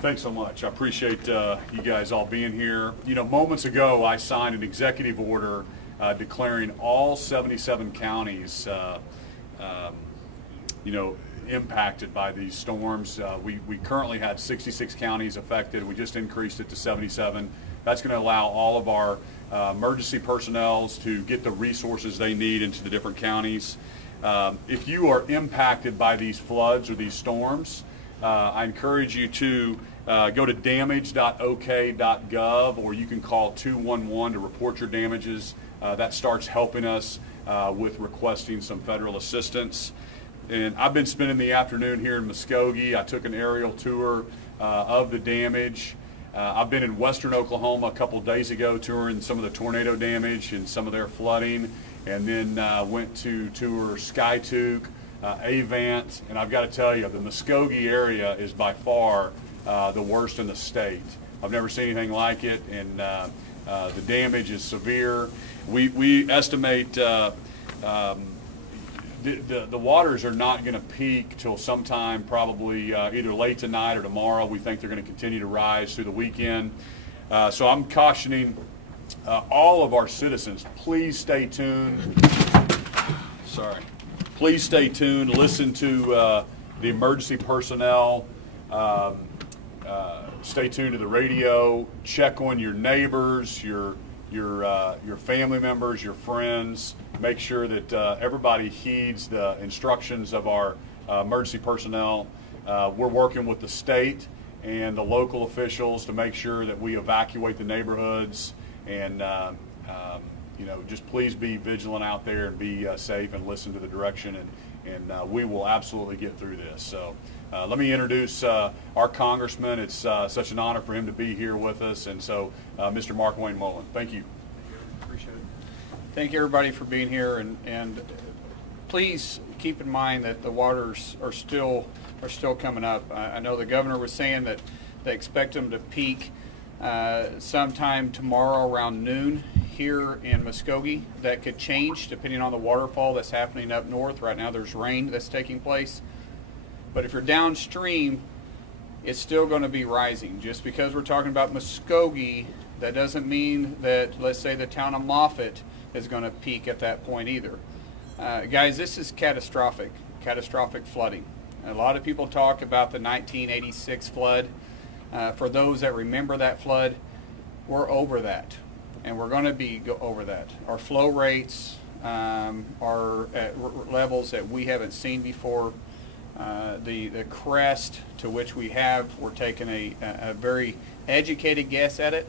Thanks so much. I appreciate you guys all being here. You know, moments ago, I signed an executive order declaring all 77 counties, impacted by these storms. We currently had 66 counties affected. We just increased it to 77. That's going to allow all of our emergency personnel to get the resources they need into the different counties. If you are impacted by these floods or these storms, I encourage you to go to damage.ok.gov, or you can call 211 to report your damages. That starts helping us with requesting some federal assistance. And I've been spending the afternoon here in Muskogee. I took an aerial tour of the damage. I've been in western Oklahoma a couple days ago touring some of the tornado damage and some of their flooding, and then went to tour Skytook, Avant, and I've got to tell you, the Muskogee area is by far the worst in the state. I've never seen anything like it, and the damage is severe. We estimate the waters are not going to peak till sometime probably either late tonight or tomorrow. We think they're going to continue to rise through the weekend. So I'm cautioning all of our citizens, please stay tuned. Sorry. Please stay tuned. Listen to the emergency personnel. Stay tuned to the radio. Check on your neighbors, your family members, your friends. Make sure that everybody heeds the instructions of our emergency personnel. We're working with the state and the local officials to make sure that we evacuate the neighborhoods, and just please be vigilant out there and be safe and listen to the direction, and we will absolutely get through this. So let me introduce our Congressman. It's such an honor for him to be here with us, and so Mr. Mark Wayne Mullen. Thank you. Appreciate it. Thank you, everybody, for being here, and please keep in mind that the waters are still coming up. I know the governor was saying that they expect them to peak sometime tomorrow around noon here in Muskogee. That could change depending on the waterfall that's happening up north. Right now there's rain that's taking place. But if you're downstream, it's still going to be rising. Just because we're talking about Muskogee, that doesn't mean that, let's say, the town of Moffett is going to peak at that point either. Guys, this is catastrophic flooding. A lot of people talk about the 1986 flood. For those that remember that flood, we're over that, and we're going to be over that. Our flow rates are at levels that we haven't seen before. The crest to which we're taking a very educated guess at it,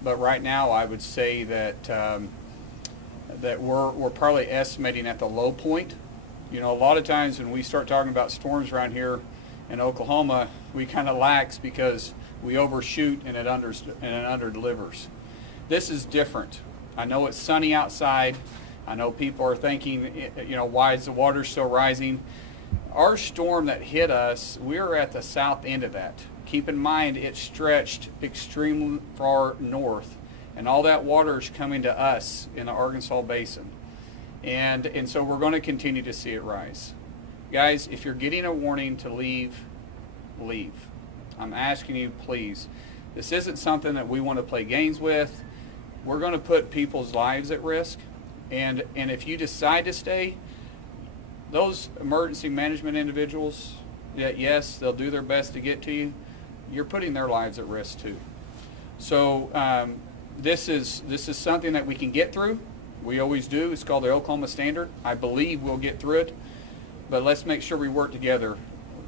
but right now I would say that that we're probably estimating at the low point. You know, a lot of times when we start talking about storms around here in Oklahoma, we kind of lax because we overshoot and it under-delivers. This is different. I know it's sunny outside. I know people are thinking, why is the water still rising? Our storm that hit us, we're at the south end of that. Keep in mind, it stretched extremely far north, and all that water is coming to us in the Arkansas Basin. And so we're going to continue to see it rise. Guys, if you're getting a warning to leave, leave. I'm asking you, please. This isn't something that we want to play games with. We're going to put people's lives at risk. And if you decide to stay, those emergency management individuals, yes, they'll do their best to get to you. You're putting their lives at risk too. So this is something that we can get through. We always do. It's called the Oklahoma Standard. I believe we'll get through it, but let's make sure we work together.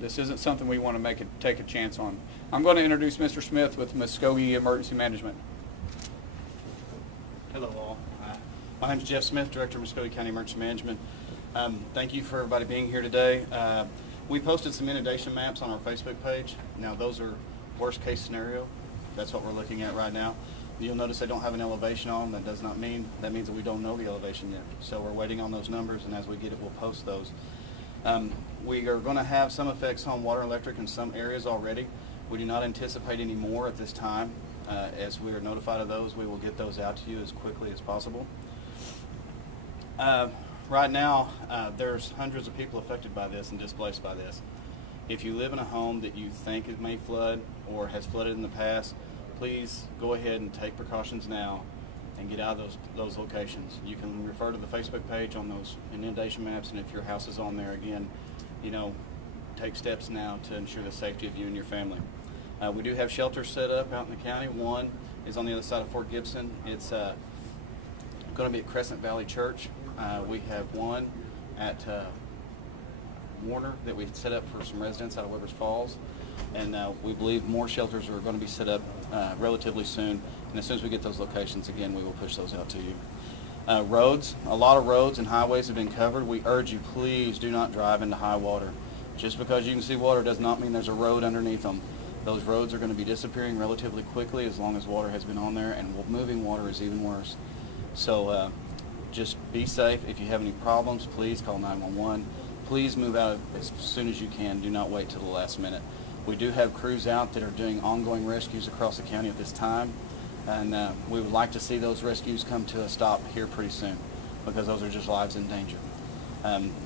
This isn't something we want to take a chance on. I'm going to introduce Mr. Smith with Muskogee Emergency Management. Hello all. My name is Jeff Smith, Director of Muskogee County Emergency Management. Thank you for everybody being here today. We posted some inundation maps on our Facebook page. Now those are worst case scenario. That's what we're looking at right now. You'll notice they don't have an elevation on them. That means that we don't know the elevation yet. So we're waiting on those numbers, and as we get it, we'll post those. We are going to have some effects on water and electric in some areas already. We do not anticipate any more at this time. As we are notified of those, we will get those out to you as quickly as possible. Right now, there's hundreds of people affected by this and displaced by this. If you live in a home that you think it may flood or has flooded in the past, please go ahead and take precautions now and get out of those locations. You can refer to the Facebook page on those inundation maps, and if your house is on there, again, take steps now to ensure the safety of you and your family. We do have shelters set up out in the county. One is on the other side of Fort Gibson. It's going to be at Crescent Valley Church. We have one at Warner that we set up for some residents out of Weber's Falls, and we believe more shelters are going to be set up relatively soon, and as soon as we get those locations, again, we will push those out to you. Roads, a lot of roads and highways have been covered. We urge you, please do not drive into high water. Just because you can see water does not mean there's a road underneath them. Those roads are going to be disappearing relatively quickly as long as water has been on there, and moving water is even worse. So just be safe. If you have any problems, please call 911. Please move out as soon as you can. Do not wait till the last minute. We do have crews out that are doing ongoing rescues across the county at this time, and we would like to see those rescues come to a stop here pretty soon, because those are just lives in danger.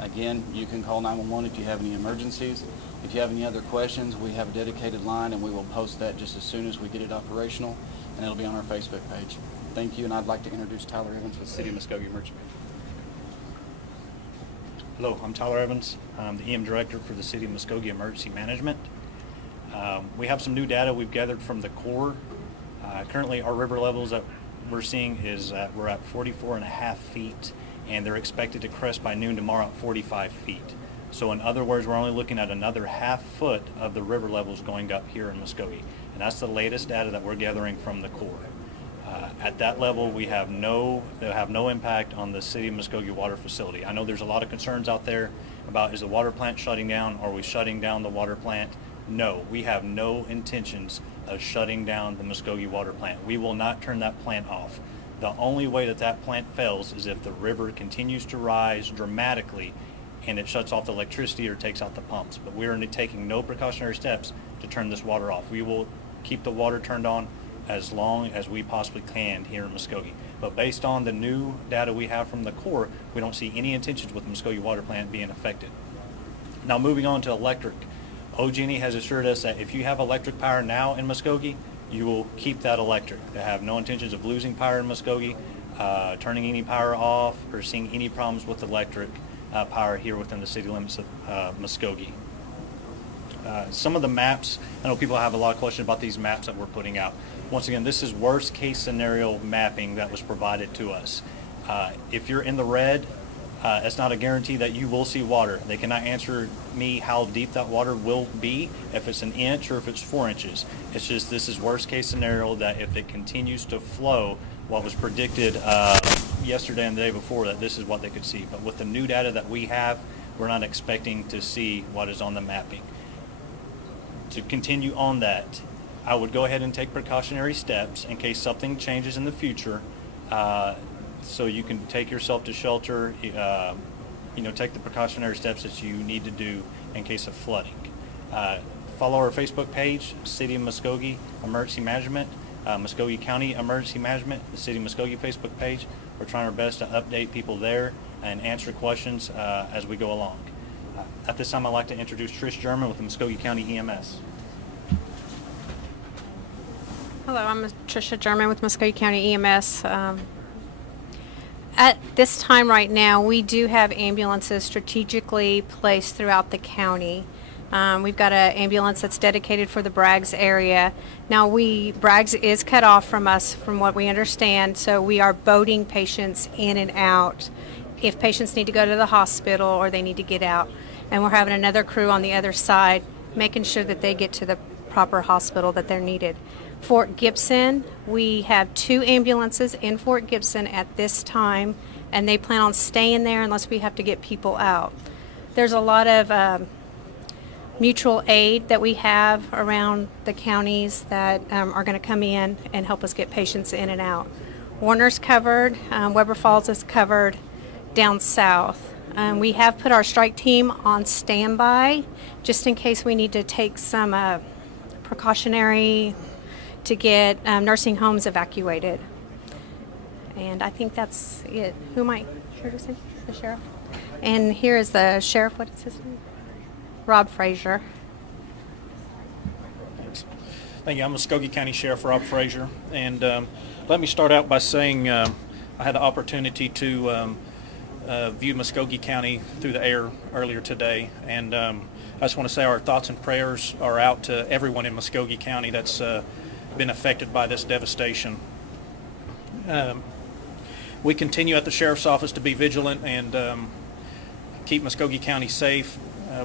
Again, you can call 911 if you have any emergencies. If you have any other questions, we have a dedicated line, and we will post that just as soon as we get it operational, and it'll be on our Facebook page. Thank you, and I'd like to introduce Tyler Evans with City of Muskogee Emergency Management. Hello, I'm Tyler Evans. I'm the EM Director for the City of Muskogee Emergency Management. We have some new data we've gathered from the Corps. Currently, our river levels that we're seeing is we're at 44.5 feet, and they're expected to crest by noon tomorrow at 45 feet. So in other words, we're only looking at another half foot of the river levels going up here in Muskogee, and that's the latest data that we're gathering from the Corps. At that level, they'll have no impact on the City of Muskogee water facility. I know there's a lot of concerns out there about, is the water plant shutting down? Are we shutting down the water plant? No, we have no intentions of shutting down the Muskogee water plant. We will not turn that plant off. The only way that plant fails is if the river continues to rise dramatically and it shuts off the electricity or takes out the pumps. But we're taking no precautionary steps to turn this water off. We will keep the water turned on as long as we possibly can here in Muskogee. But based on the new data we have from the Corps, we don't see any intentions with the Muskogee water plant being affected. Now moving on to electric. OG&E has assured us that if you have electric power now in Muskogee, you will keep that electric. They have no intentions of losing power in Muskogee, turning any power off, or seeing any problems with electric power here within the city limits of Muskogee. Some of the maps, I know people have a lot of questions about these maps that we're putting out. Once again, this is worst case scenario mapping that was provided to us. If you're in the red, it's not a guarantee that you will see water. They cannot answer me how deep that water will be, if it's an inch or if it's 4 inches. It's just, this is worst case scenario, that if it continues to flow, what was predicted yesterday and the day before, that this is what they could see. But with the new data that we have, we're not expecting to see what is on the mapping. To continue on that, I would go ahead and take precautionary steps in case something changes in the future, so you can take yourself to shelter, take the precautionary steps that you need to do in case of flooding. Follow our Facebook page, City of Muskogee Emergency Management, Muskogee County Emergency Management, the City of Muskogee Facebook page. We're trying our best to update people there and answer questions as we go along. At this time, I'd like to introduce Trish German with the Muskogee County EMS. Hello, I'm Tricia German with Muskogee County EMS. At this time right now, we do have ambulances strategically placed throughout the county. We've got an ambulance that's dedicated for the Braggs area. Now, Braggs is cut off from us, from what we understand, so we are boating patients in and out if patients need to go to the hospital or they need to get out. And we're having another crew on the other side making sure that they get to the proper hospital that they're needed. Fort Gibson, we have 2 ambulances in Fort Gibson at this time, and they plan on staying there unless we have to get people out. There's a lot of mutual aid that we have around the counties that are going to come in and help us get patients in and out. Warner's covered, Weber Falls is covered down south. We have put our strike team on standby just in case we need to take some precautionary to get nursing homes evacuated. And I think that's it. Who am I introducing? The sheriff? And here is the sheriff. What is his name? Rob Frazier. Thank you. I'm Muskogee County Sheriff Rob Frazier, and let me start out by saying I had the opportunity to view Muskogee County through the air earlier today, and I just want to say our thoughts and prayers are out to everyone in Muskogee County that's been affected by this devastation. We continue at the Sheriff's Office to be vigilant and keep Muskogee County safe.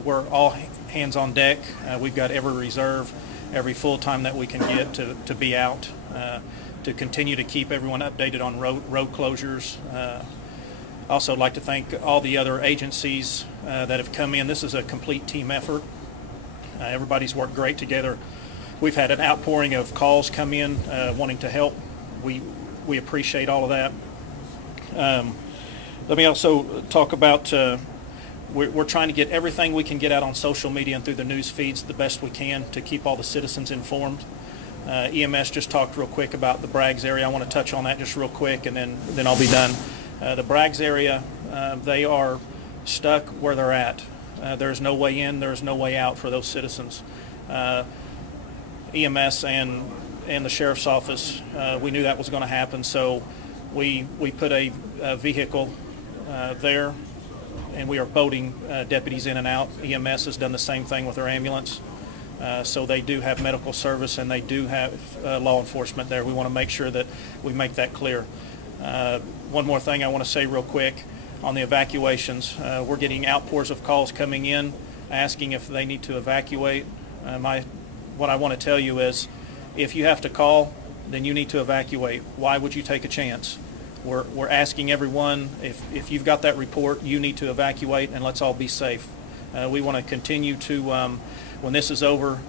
We're all hands on deck. We've got every reserve, every full time that we can get to be out, to continue to keep everyone updated on road closures. Also, I'd like to thank all the other agencies that have come in. This is a complete team effort. Everybody's worked great together. We've had an outpouring of calls come in wanting to help. We appreciate all of that. Let me also talk about we're trying to get everything we can get out on social media and through the news feeds the best we can to keep all the citizens informed. EMS just talked real quick about the Braggs area. I want to touch on that just real quick, and then I'll be done. The Braggs area, they are stuck where they're at. There's no way in, there's no way out for those citizens. EMS and the Sheriff's Office, we knew that was going to happen, so we put a vehicle there, and we are boating deputies in and out. EMS has done the same thing with their ambulance. So they do have medical service, and they do have law enforcement there. We want to make sure that we make that clear. One more thing I want to say real quick on the evacuations. We're getting outpours of calls coming in asking if they need to evacuate. What I want to tell you is if you have to call, then you need to evacuate. Why would you take a chance? We're asking everyone, if you've got that report, you need to evacuate, and let's all be safe. We want to continue to, when this is over,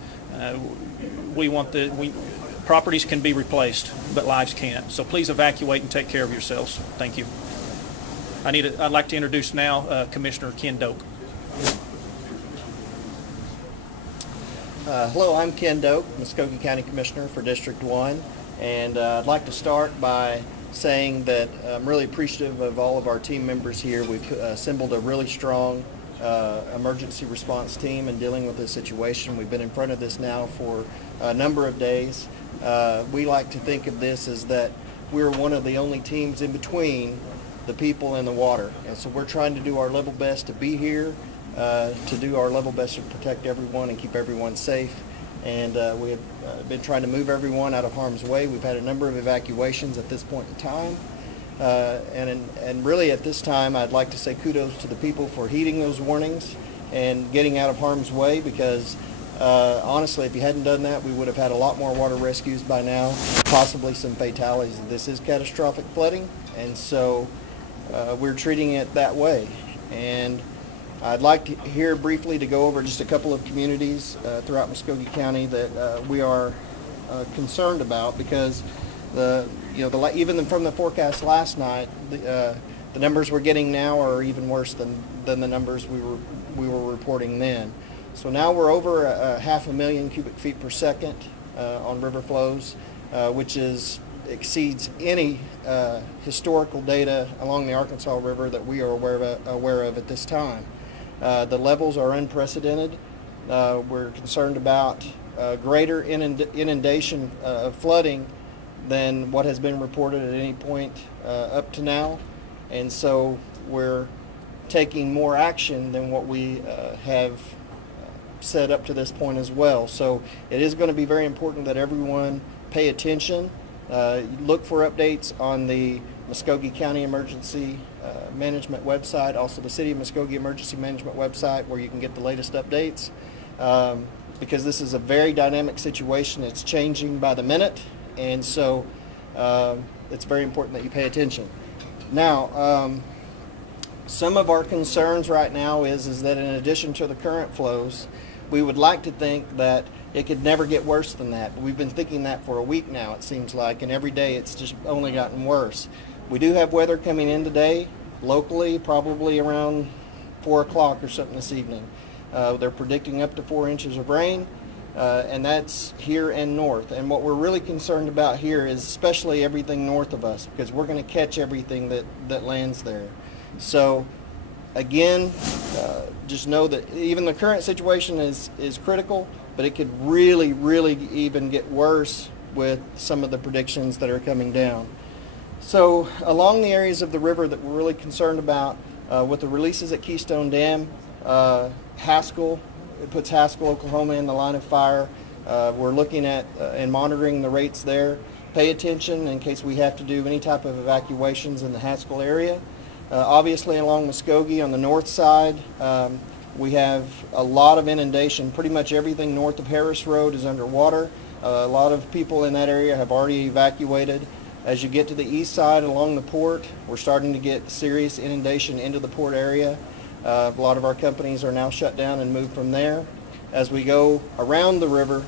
properties can be replaced, but lives can't. So please evacuate and take care of yourselves. Thank you. I'd like to introduce now Commissioner Ken Doak. Hello, I'm Ken Doak, Muskogee County Commissioner for District 1, and I'd like to start by saying that I'm really appreciative of all of our team members here. We've assembled a really strong emergency response team in dealing with this situation. We've been in front of this now for a number of days. We like to think of this as that we're one of the only teams in between the people and the water, and so we're trying to do our level best to be here, to do our level best to protect everyone and keep everyone safe. And we have been trying to move everyone out of harm's way. We've had a number of evacuations at this point in time. And really at this time, I'd like to say kudos to the people for heeding those warnings and getting out of harm's way, because honestly, if you hadn't done that, we would have had a lot more water rescues by now, possibly some fatalities. This is catastrophic flooding, and so we're treating it that way. And I'd like to here briefly to go over just a couple of communities throughout Muskogee County that we are concerned about, because even from the forecast last night, the numbers we're getting now are even worse than the numbers we were reporting then. So now we're over 500,000 cubic feet per second on river flows, which exceeds any historical data along the Arkansas River that we are aware of at this time. The levels are unprecedented. We're concerned about greater inundation of flooding than what has been reported at any point up to now, and so we're taking more action than what we have said up to this point as well. So it is going to be very important that everyone pay attention. Look for updates on the Muskogee County Emergency Management website, also the City of Muskogee Emergency Management website, where you can get the latest updates, because this is a very dynamic situation. It's changing by the minute, and so it's very important that you pay attention. Now, some of our concerns right now is that in addition to the current flows, we would like to think that it could never get worse than that. But we've been thinking that for a week now, it seems like, and every day it's just only gotten worse. We do have weather coming in today, locally, probably around 4 o'clock or something this evening. They're predicting up to 4 inches of rain, and that's here and north. And what we're really concerned about here is especially everything north of us, because we're going to catch everything that lands there. So again, just know that even the current situation is critical, but it could really, really even get worse with some of the predictions that are coming down. So along the areas of the river that we're really concerned about, with the releases at Keystone Dam, Haskell, it puts Haskell, Oklahoma in the line of fire. We're looking at and monitoring the rates there. Pay attention in case we have to do any type of evacuations in the Haskell area. Obviously along Muskogee on the north side, we have a lot of inundation. Pretty much everything north of Harris Road is underwater. A lot of people in that area have already evacuated. As you get to the east side along the port, we're starting to get serious inundation into the port area. A lot of our companies are now shut down and moved from there. As we go around the river,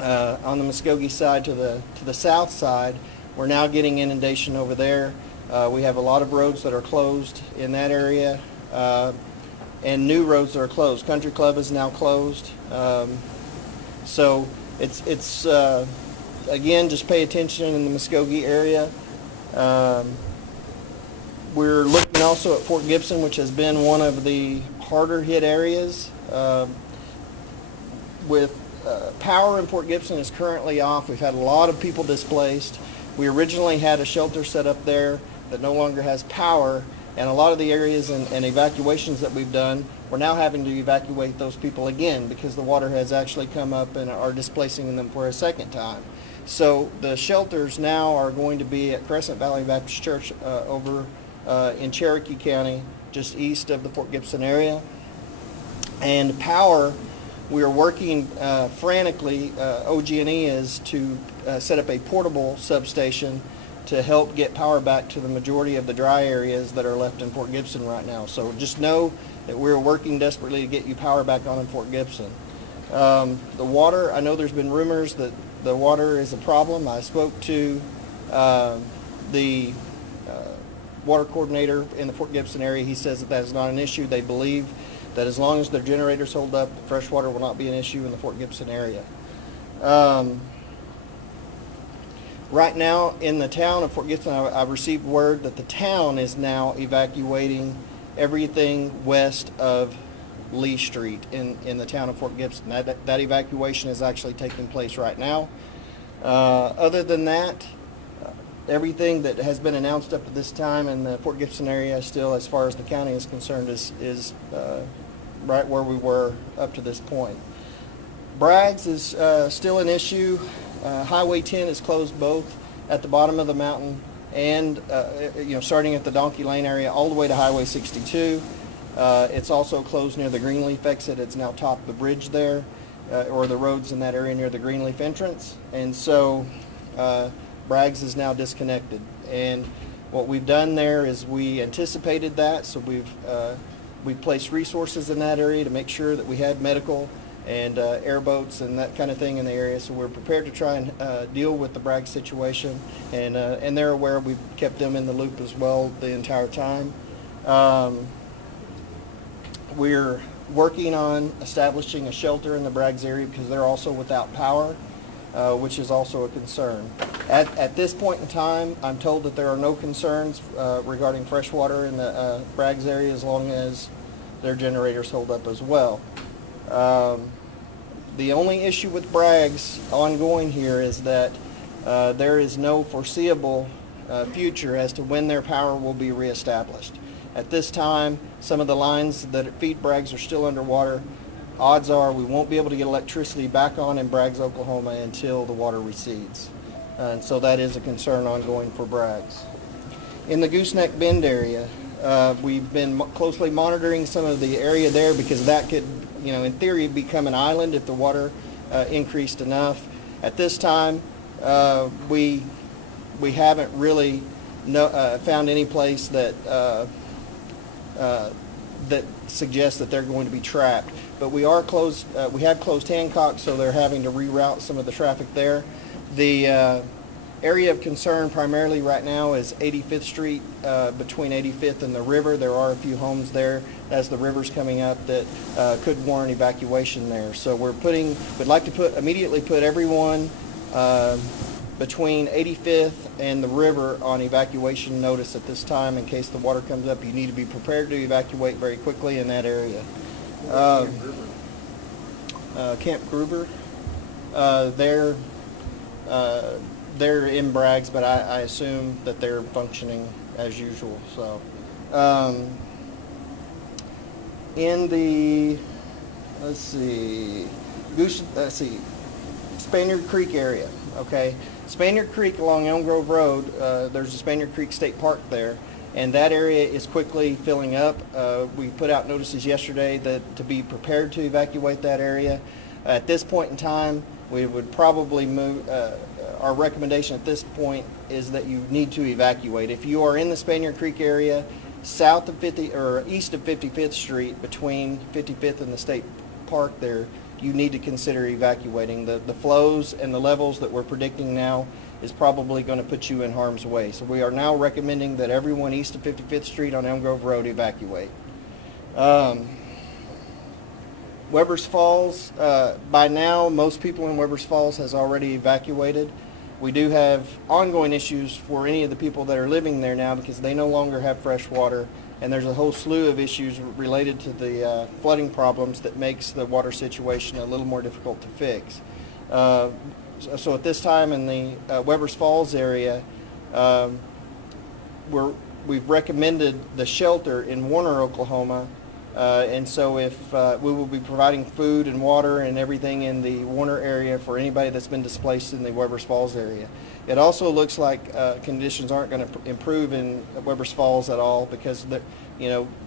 on the Muskogee side to the south side, we're now getting inundation over there. We have a lot of roads that are closed in that area, and new roads that are closed. Country Club is now closed. So it's again, just pay attention in the Muskogee area. We're looking also at Fort Gibson, which has been one of the harder hit areas. With power in Fort Gibson is currently off. We've had a lot of people displaced. We originally had a shelter set up there that no longer has power, and a lot of the areas and evacuations that we've done, we're now having to evacuate those people again because the water has actually come up and are displacing them for a second time. So the shelters now are going to be at Crescent Valley Baptist Church over in Cherokee County, just east of the Fort Gibson area. And power, we are working frantically, OG&E is to set up a portable substation to help get power back to the majority of the dry areas that are left in Fort Gibson right now. So just know that we're working desperately to get you power back on in Fort Gibson. The water, I know there's been rumors that the water is a problem. I spoke to the water coordinator in the Fort Gibson area. He says that is not an issue. They believe that as long as their generators hold up, fresh water will not be an issue in the Fort Gibson area. Right now in the town of Fort Gibson, I've received word that the town is now evacuating everything west of Lee Street in the town of Fort Gibson. That evacuation is actually taking place right now. Other than that, everything that has been announced up to this time in the Fort Gibson area still, as far as the county is concerned, is right where we were up to this point. Bragg's is still an issue. Highway 10 is closed both at the bottom of the mountain and starting at the Donkey Lane area all the way to Highway 62. It's also closed near the Greenleaf exit. It's now topped the bridge there, or the roads in that area near the Greenleaf entrance. And so Bragg's is now disconnected. And what we've done there is we anticipated that, so we've placed resources in that area to make sure that we had medical and airboats and that kind of thing in the area. So we're prepared to try and deal with the Bragg situation, and they're aware. We've kept them in the loop as well the entire time. We're working on establishing a shelter in the Braggs area because they're also without power, which is also a concern. At this point in time, I'm told that there are no concerns regarding fresh water in the Braggs area as long as their generators hold up as well. The only issue with Bragg's ongoing here is that there is no foreseeable future as to when their power will be reestablished. At this time, some of the lines that feed Bragg's are still underwater. Odds are we won't be able to get electricity back on in Bragg's, Oklahoma until the water recedes. And so that is a concern ongoing for Bragg's. In the Gooseneck Bend area, we've been closely monitoring some of the area there because that could, in theory, become an island if the water increased enough. At this time, we haven't really found any place that that suggests that they're going to be trapped. But we are closed. We have closed Hancock, so they're having to reroute some of the traffic there. The area of concern primarily right now is 85th Street, between 85th and the river. There are a few homes there as the river's coming up that could warrant evacuation there. So we'd like to immediately put everyone between 85th and the river on evacuation notice at this time in case the water comes up. You need to be prepared to evacuate very quickly in that area. Camp Gruber. They're in Braggs, but I assume that they're functioning as usual. So, in the Spaniard Creek area. Okay, Spaniard Creek along Elm Grove Road. There's a Spaniard Creek State Park there, and that area is quickly filling up. We put out notices yesterday that to be prepared to evacuate that area. At this point in time, we would probably move. Our recommendation at this point is that you need to evacuate. If you are in the Spaniard Creek area, south of 50 or east of 55th Street, between 55th and the State Park, there, you need to consider evacuating. The flows and the levels that we're predicting now is probably going to put you in harm's way. So we are now recommending that everyone east of 55th Street on Elm Grove Road evacuate. Webbers Falls, by now most people in Webbers Falls has already evacuated. We do have ongoing issues for any of the people that are living there now because they no longer have fresh water, and there's a whole slew of issues related to the flooding problems that makes the water situation a little more difficult to fix. So at this time in the Webbers Falls area, we've recommended the shelter in Warner, Oklahoma, and so if we will be providing food and water and everything in the Warner area for anybody that's been displaced in the Webbers Falls area. It also looks like conditions aren't going to improve in Webbers Falls at all because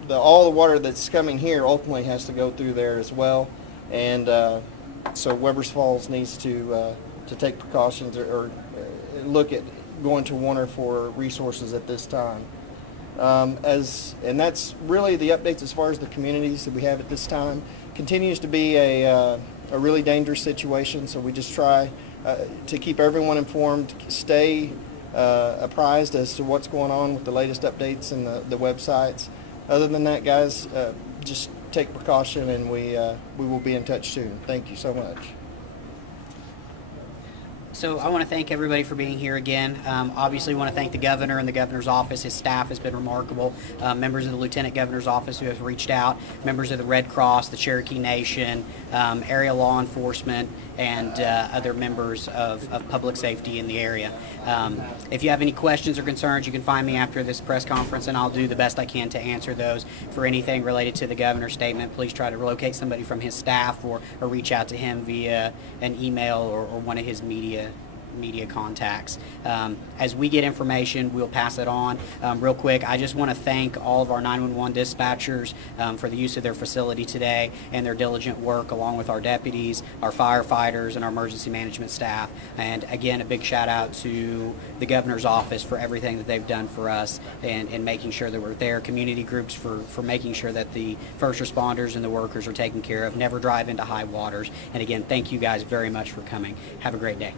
all the water that's coming here ultimately has to go through there as well, and so Webbers Falls needs to take precautions or look at going to Warner for resources at this time. And that's really the updates as far as the communities that we have at this time. Continues to be a really dangerous situation, so we just try to keep everyone informed, stay apprised as to what's going on with the latest updates and the websites. Other than that, guys, just take precaution, and we will be in touch soon. Thank you so much. So I want to thank everybody for being here again. Obviously, want to thank the governor and the governor's office. His staff has been remarkable. Members of the lieutenant governor's office who have reached out, members of the Red Cross, the Cherokee Nation, area law enforcement, and other members of public safety in the area. If you have any questions or concerns, you can find me after this press conference, and I'll do the best I can to answer those. For anything related to the governor's statement, please try to locate somebody from his staff or reach out to him via an email or one of his media contacts. As we get information, we'll pass it on. Real quick, I just want to thank all of our 911 dispatchers for the use of their facility today and their diligent work, along with our deputies, our firefighters, and our emergency management staff. And again, a big shout out to the governor's office for everything that they've done for us and making sure that we're there, community groups for making sure that the first responders and the workers are taken care of, never drive into high waters. And again, thank you guys very much for coming. Have a great day.